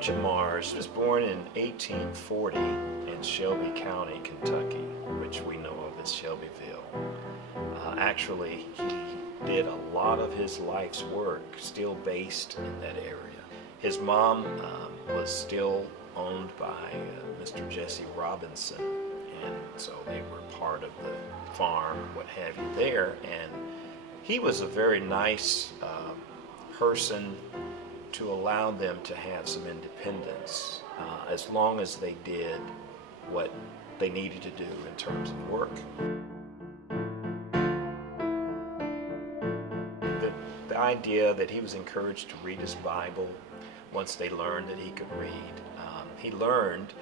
Elijah Mars was born in 1840 in Shelby County, Kentucky, which we know of as Shelbyville. Actually, he did a lot of his life's work still based in that area. His mom was still owned by Mr. Jesse Robinson, and so they were part of the farm, what have you, there. And he was a very nice person to allow them to have some independence as long as they did what they needed to do in terms of work. The idea that he was encouraged to read his Bible once they learned that he could read. He learned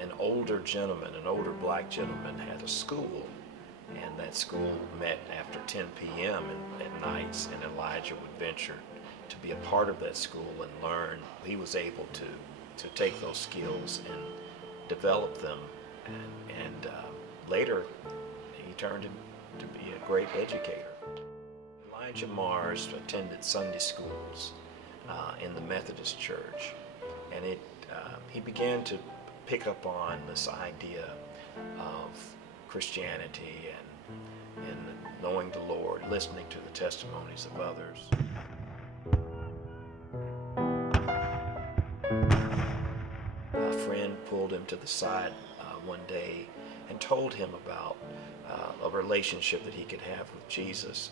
an older black gentleman had a school, and that school met after 10 p.m. at nights, and Elijah would venture to be a part of that school and learn. He was able to take those skills and develop them, and later he turned to be a great educator. Elijah Mars attended Sunday schools in the Methodist Church, and he began to pick up on this idea of Christianity and knowing the Lord, listening to the testimonies of others. A friend pulled him to the side one day and told him about a relationship that he could have with Jesus.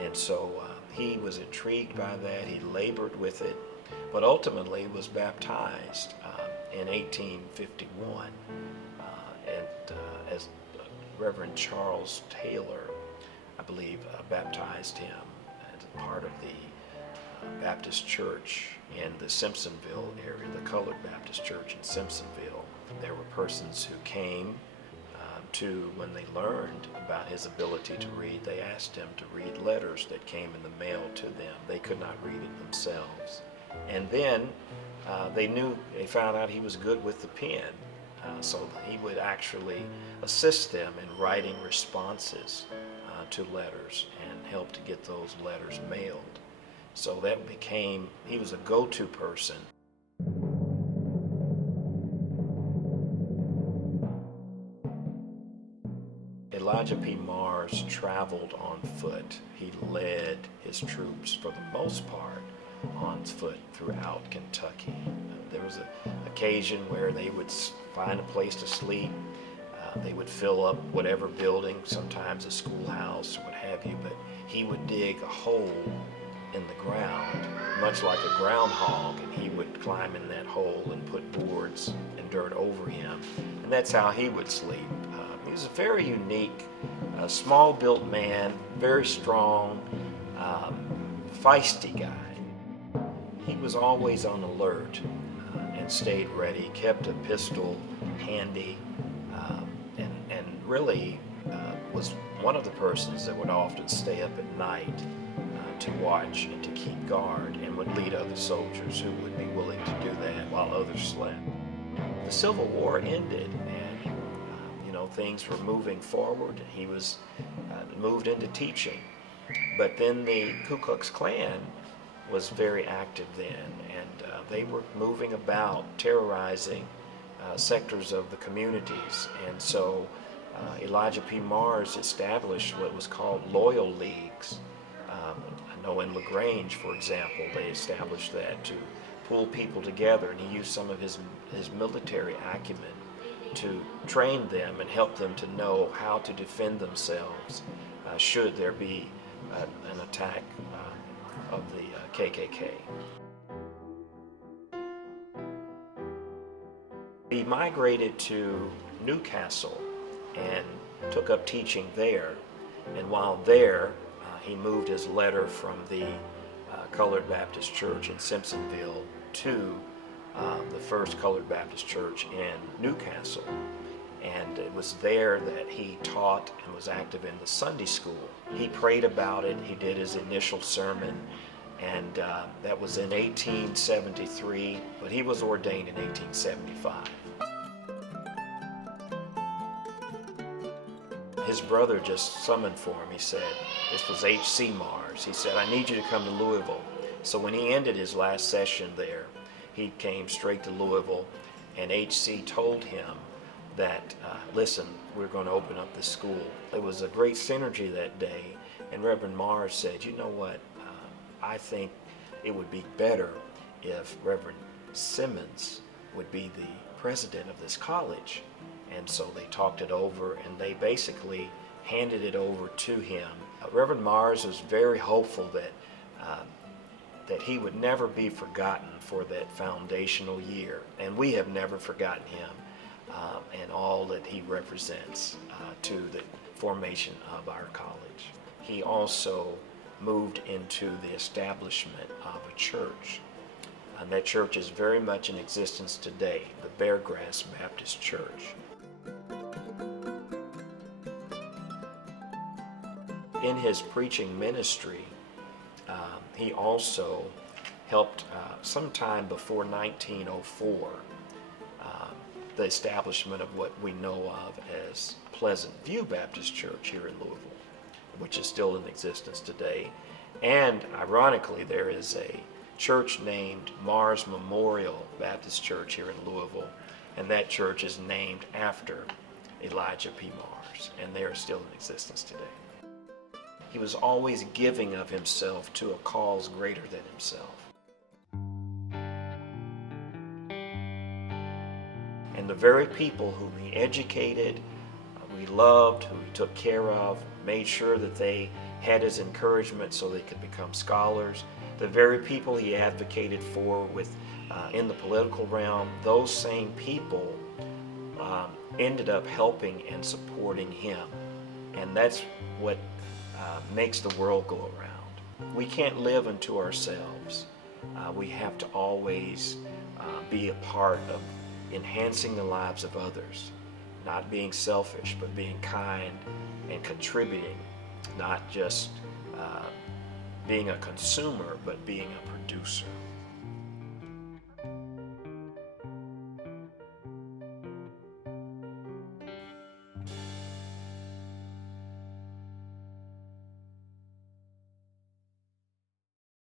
And so he was intrigued by that. He labored with it, but ultimately was baptized in 1851 as Reverend Charles Taylor, I believe, baptized him as a part of the Baptist Church in the Simpsonville area, the Colored Baptist Church in Simpsonville. There were persons who came when they learned about his ability to read, they asked him to read letters that came in the mail to them. They could not read it themselves. And then they found out he was good with the pen, so he would actually assist them in writing responses to letters and help to get those letters mailed. So that became, he was a go-to person. Elijah P. Mars traveled on foot. He led his troops, for the most part, on foot throughout Kentucky. There was an occasion where they would find a place to sleep. They would fill up whatever building, sometimes a schoolhouse or what have you, but he would dig a hole in the ground, much like a groundhog, and he would climb in that hole and put boards and dirt over him, and that's how he would sleep. He was a very unique, small-built man, very strong, feisty guy. He was always on alert and stayed ready, kept a pistol handy, and really was one of the persons that would often stay up at night to watch and to keep guard, and would lead other soldiers who would be willing to do that while others slept. The Civil War ended, and things were moving forward. He was moved into teaching, but then the Ku Klux Klan was very active then, and they were moving about, terrorizing sectors of the communities. And so Elijah P. Mars established what was called loyal leagues. I know in LaGrange, for example, they established that to pull people together, and he used some of his military acumen to train them and help them to know how to defend themselves should there be an attack of the KKK. He migrated to Newcastle and took up teaching there, and while there he moved his letter from the Colored Baptist Church in Simpsonville to the First Colored Baptist Church in Newcastle, and it was there that he taught and was active in the Sunday school. He prayed about it, he did his initial sermon, and that was in 1873, but he was ordained in 1875. His brother just summoned for him. He said, this was H.C. Mars. He said, I need you to come to Louisville. So when he ended his last session there, he came straight to Louisville, and HC told him that, listen, we're going to open up this school. It was a great synergy that day, and Reverend Mars said, you know what, I think it would be better if Reverend Simmons would be the president of this college. And so they talked it over, and they basically handed it over to him. Reverend Mars was very hopeful that he would never be forgotten for that foundational year, and we have never forgotten him and all that he represents to the formation of our college. He also moved into the establishment of a church. And that church is very much in existence today, the Beargrass Baptist Church. In his preaching ministry, he also helped sometime before 1904 the establishment of what we know of as Pleasant View Baptist Church here in Louisville, which is still in existence today. And ironically, there is a church named Mars Memorial Baptist Church here in Louisville, and that church is named after Elijah P. Mars, and they are still in existence today. He was always giving of himself to a cause greater than himself. And the very people whom he educated, we loved, who he took care of, made sure that they had his encouragement so they could become scholars, the very people he advocated for in the political realm, those same people ended up helping and supporting him. And that's what makes the world go around. We can't live unto ourselves. We have to always be a part of enhancing the lives of others, not being selfish, but being kind and contributing, not just being a consumer, but being a producer.